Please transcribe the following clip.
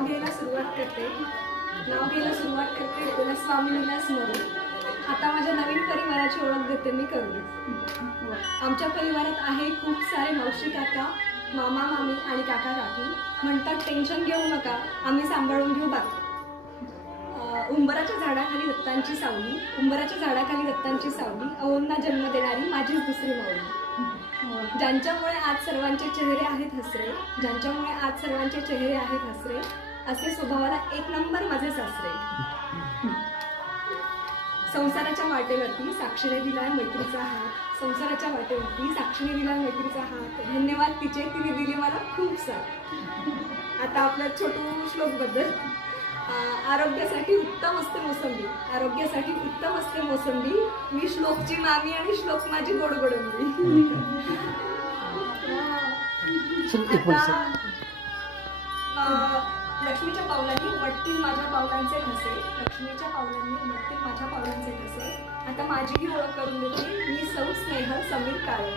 नाव घ्यायला सुरुवात करते कुलस्वामिनीला स्मरून. आता माझ्या नवीन परिवाराची ओळख देते मी करून. आमच्या परिवारात आहे खूप सारे मावशी काका, मामा मामी आणि काका काकी. म्हणतात टेन्शन घेऊ नका, आम्ही सांभाळून घेऊ बाकी. उंबराच्या झाडाखाली दत्तांची सावली, अहोंना जन्म देणारी माझीच दुसरी माऊली. ज्यांच्यामुळे आज सर्वांचे चेहरे आहेत हसरे, असे स्वभावाला एक नंबर माझे सासरे. संसाराच्या वाटेवरती साक्षीने दिलाय मैत्रीचा हात. धन्यवाद तिचे, तिने दिली मला खूप साथ. आता आपल्या छोटू श्लोक बद्दल. आरोग्यासाठी उत्तम असते मोसंबी, मी श्लोकची मामी आणि श्लोक माझी गोडगोडंबी. लक्ष्मीच्या पावलांनी उमटतील माझ्या पावलांचे ठसे. आता माझी ही ओळख करून देते, मी सौ स्नेहल समीर काळे.